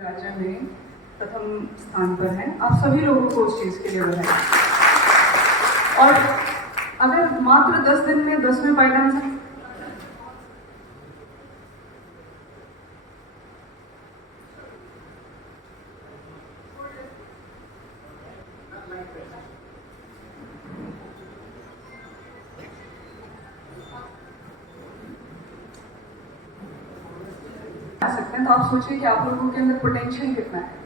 राज्य में प्रथम स्थान पर है। आप सभी लोगों को उस चीज़ के लिए बधाई। और अगर मात्र 10 दिन में 10वें पायदान से आ सकते हैं, तो आप सोचिए कि आप लोगों के अंदर पोटेंशियल कितना है।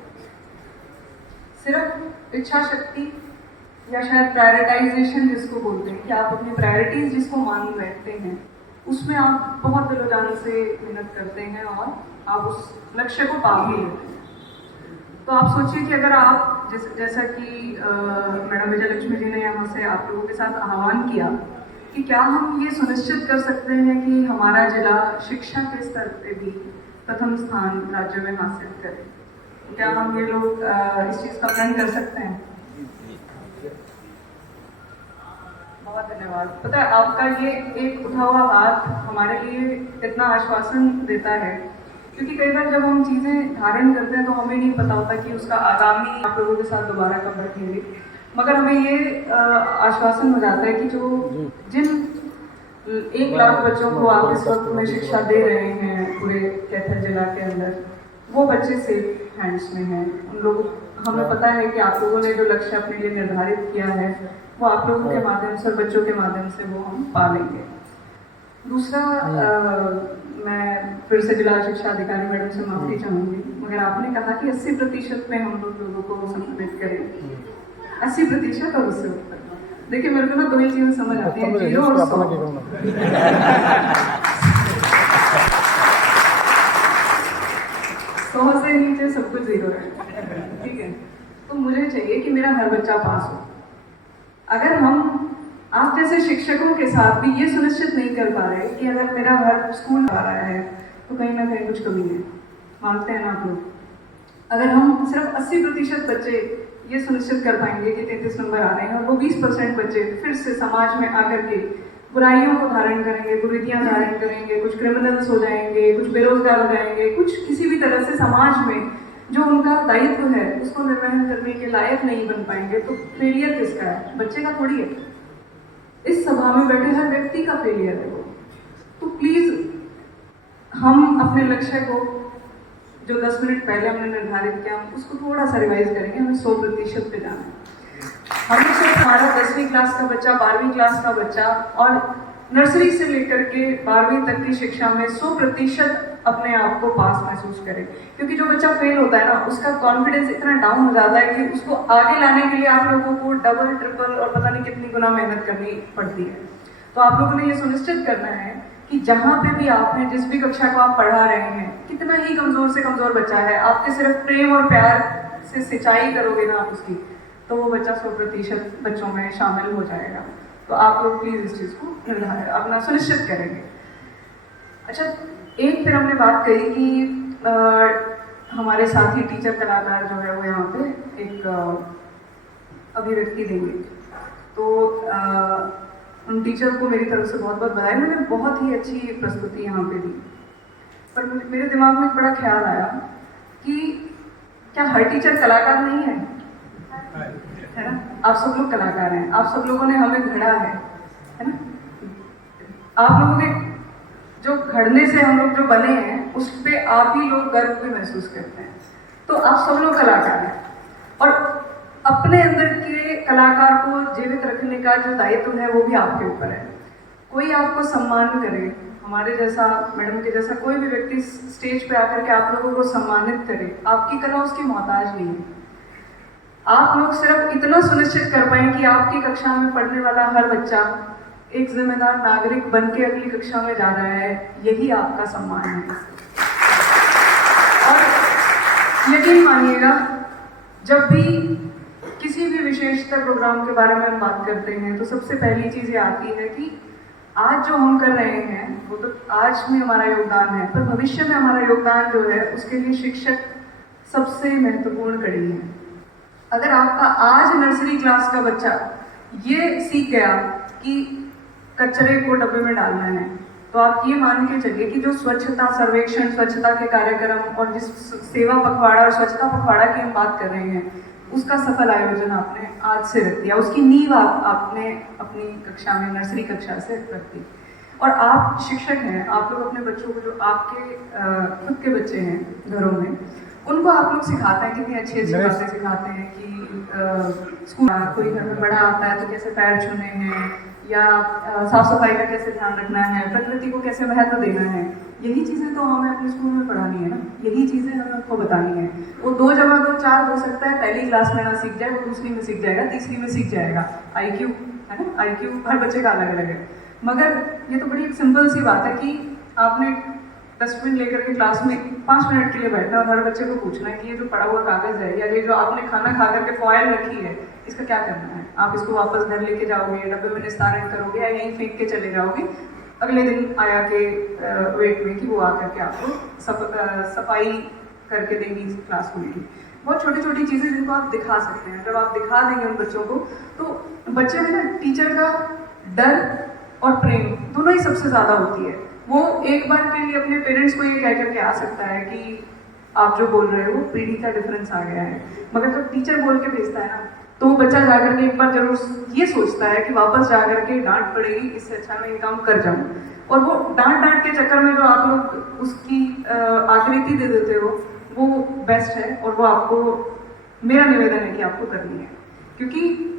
सिर्फ इच्छा शक्ति या शायद प्रायोरिटाइजेशन जिसको बोलते हैं कि आप अपनी प्रायोरिटीज जिसको मान बैठते हैं, उसमें आप बहुत दिलो जान से मेहनत करते हैं और आप उस लक्ष्य को पा भी लेते हैं। तो आप सोचिए कि अगर आप जैसा कि मैडम विजयलक्ष्मी जी ने यहाँ से आप लोगों के साथ आह्वान किया कि क्या हम ये सुनिश्चित कर सकते हैं कि हमारा जिला शिक्षा के स्तर पे भी प्रथम स्थान राज्य में हासिल करे, तो क्या हम ये लोग इस चीज़ का प्रण कर सकते हैं? बहुत धन्यवाद। पता है आपका ये एक उठा हुआ हाथ हमारे लिए इतना आश्वासन देता है, क्योंकि कई बार जब हम चीज़ें धारण करते हैं तो हमें नहीं पता होता कि उसका आगामी आप लोगों के साथ दोबारा कब रखेंगे, मगर हमें ये आश्वासन हो जाता है कि जो जिन 1 लाख बच्चों को आप इस वक्त में शिक्षा दे रहे हैं पूरे कैथल जिला के अंदर, वो बच्चे सेफ हैंड्स में हैं। उन लोगों हमें पता है कि आप लोगों ने जो लक्ष्य अपने लिए निर्धारित किया है वो आप लोगों के माध्यम से और बच्चों के माध्यम से वो हम पा लेंगे। दूसरा, मैं फिर से जिला शिक्षा अधिकारी मैडम से माफी चाहूँगी, मगर आपने कहा कि 80% में हम लोगों को संबोधित करें। 80% और उससे ऊपर। देखिए मेरे को ना 2 ही चीज़ें समझ आती हैं, 0 और 100। 100 से नीचे सब कुछ 0 है, ठीक है। तो मुझे चाहिए कि मेरा हर बच्चा पास हो। अगर हम आप जैसे शिक्षकों के साथ भी ये सुनिश्चित नहीं कर पा रहे कि अगर मेरा हर स्कूल आ रहा है तो कहीं ना कहीं कुछ कमी है, मानते हैं ना आप लोग? अगर हम सिर्फ 80% बच्चे ये सुनिश्चित कर पाएंगे कि 33 नंबर आ रहे हैं और वो 20% बच्चे फिर से समाज में आकर के बुराइयों को धारण करेंगे, कुरीतियां धारण करेंगे, कुछ क्रिमिनल्स हो जाएंगे, कुछ बेरोजगार हो जाएंगे, कुछ किसी भी तरह से समाज में जो उनका दायित्व है उसको निर्वहन करने के लायक नहीं बन पाएंगे, तो फेलियर किसका है? बच्चे का थोड़ी है। इस सभा में बैठे हर व्यक्ति का फेलियर है वो। तो प्लीज हम अपने लक्ष्य को जो 10 मिनट पहले हमने निर्धारित किया उसको थोड़ा सा रिवाइज करेंगे। हमें 100% पे जाना है। हमें सिर्फ हमारा 10वीं क्लास का बच्चा, 12वीं क्लास का बच्चा और नर्सरी से लेकर के 12वीं तक की शिक्षा में 100% अपने आप को पास महसूस करे, क्योंकि जो बच्चा फेल होता है ना उसका कॉन्फिडेंस इतना डाउन हो जाता है कि उसको आगे लाने के लिए आप लोगों को डबल ट्रिपल और पता नहीं कितनी गुना मेहनत करनी पड़ती है। तो आप लोगों ने ये सुनिश्चित करना है कि जहाँ पे भी आपने जिस भी कक्षा को आप पढ़ा रहे हैं, कितना ही कमजोर से कमजोर बच्चा है, आपके सिर्फ प्रेम और प्यार से सिंचाई करोगे ना आप उसकी, तो वो बच्चा 100% बच्चों में शामिल हो जाएगा। तो आप लोग प्लीज इस चीज को अपना सुनिश्चित करेंगे। अच्छा, एक फिर हमने बात कही कि हमारे साथी टीचर कलाकार जो है वो यहाँ पे एक अभिव्यक्ति देंगे, तो उन टीचर को मेरी तरफ से बहुत बहुत बधाई। उन्होंने बहुत ही अच्छी प्रस्तुति यहाँ पे दी, पर मेरे दिमाग में एक बड़ा ख्याल आया कि क्या हर टीचर कलाकार नहीं है? है ना? आप सब लोग कलाकार हैं, आप सब लोगों ने हमें घड़ा है ना? आप लोगों के जो घड़ने से हम लोग जो बने हैं उस पर आप ही लोग गर्व भी महसूस करते हैं। तो आप सब लोग कलाकार हैं और अपने अंदर के कलाकार को जीवित रखने का जो दायित्व है वो भी आपके ऊपर है। कोई आपको सम्मान करे, हमारे जैसा, मैडम के जैसा कोई भी व्यक्ति स्टेज पे आकर के आप लोगों को सम्मानित करे, आपकी कला उसकी मोहताज नहीं है। आप लोग सिर्फ इतना सुनिश्चित कर पाए कि आपकी कक्षा में पढ़ने वाला हर बच्चा एक जिम्मेदार नागरिक बन के अगली कक्षा में जा रहा है, यही आपका सम्मान है। और यकीन मानिएगा, जब भी किसी भी विशेषतर प्रोग्राम के बारे में हम बात करते हैं तो सबसे पहली चीज ये आती है कि आज जो हम कर रहे हैं वो तो आज में हमारा योगदान है, पर भविष्य में हमारा योगदान जो है उसके लिए शिक्षक सबसे महत्वपूर्ण कड़ी है। अगर आपका आज नर्सरी क्लास का बच्चा ये सीख गया कि कचरे को डब्बे में डालना है, तो आप ये मान के चलिए कि जो स्वच्छता सर्वेक्षण, स्वच्छता के कार्यक्रम और जिस सेवा पखवाड़ा और स्वच्छता पखवाड़ा की हम बात कर रहे हैं, उसका सफल आयोजन आपने आज से रख दिया, उसकी नींव आपने अपनी कक्षा में, नर्सरी कक्षा से रख दी। और आप शिक्षक हैं, आप लोग अपने बच्चों को, जो आपके खुद के बच्चे हैं घरों में, उनको आप लोग सिखाते हैं, कितनी अच्छी अच्छी बातें सिखाते हैं कि स्कूल कोई घर में बड़ा आता है तो कैसे पैर छूने हैं, या साफ सफाई का कैसे ध्यान रखना है, प्रकृति को कैसे महत्व देना है। यही चीज़ें तो हमें अपने स्कूल में पढ़ानी है ना, यही चीज़ें हमें उनको बतानी है। वो 2 जमा 2 4 हो सकता है, पहली क्लास में ना सीख जाए, वो दूसरी में सीख जाएगा, तीसरी में सीख जाएगा। IQ है ना, IQ हर बच्चे का अलग अलग है। मगर ये तो बड़ी एक सिंपल सी बात है कि आपने डस्टबिन लेकर के क्लास में 5 मिनट के लिए बैठना और हर बच्चे को पूछना है कि ये जो पड़ा हुआ कागज है, या ये जो आपने खाना खा करके फॉयल रखी है, इसका क्या करना है। आप इसको वापस घर लेके जाओगे, डब्बे में निस्तारण करोगे, या यहीं फेंक के चले जाओगे अगले दिन आया के वेट में कि वो आकर के आपको सफाई करके देंगी क्लासरूम की। बहुत छोटी छोटी चीज़ें जिनको आप दिखा सकते हैं। जब आप दिखा देंगे उन बच्चों को, तो बच्चे में ना टीचर का डर और प्रेम दोनों ही सबसे ज़्यादा होती है। वो एक बार के लिए अपने पेरेंट्स को ये कह करके आ सकता है कि आप जो बोल रहे हो पीढ़ी का डिफरेंस आ गया है, मगर जब टीचर बोल के भेजता है ना, तो बच्चा जाकर के एक बार जरूर ये सोचता है कि वापस जाकर के डांट पड़ेगी, इससे अच्छा मैं ये काम कर जाऊं। और वो डांट के चक्कर में जो आप लोग उसकी आकृति दे देते हो, वो बेस्ट है, और वो आपको, मेरा निवेदन है कि आपको करनी है। क्योंकि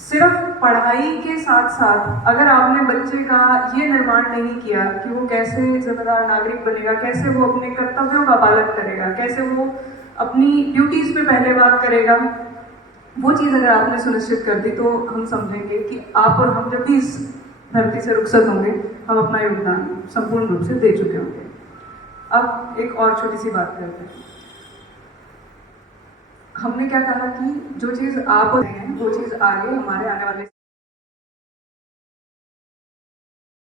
सिर्फ पढ़ाई के साथ साथ अगर आपने बच्चे का ये निर्माण नहीं किया कि वो कैसे जिम्मेदार नागरिक बनेगा, कैसे वो अपने कर्तव्यों का पालन करेगा, कैसे वो अपनी ड्यूटीज पे पहले बात करेगा, वो चीज़ अगर आपने सुनिश्चित कर दी, तो हम समझेंगे कि आप और हम जब भी इस धरती से रुखसत होंगे, हम अपना योगदान संपूर्ण रूप से दे चुके होंगे। अब एक और छोटी सी बात करते हैं। हमने क्या कहा कि जो चीज़ आप हैं, वो चीज़ आगे हमारे आने वाले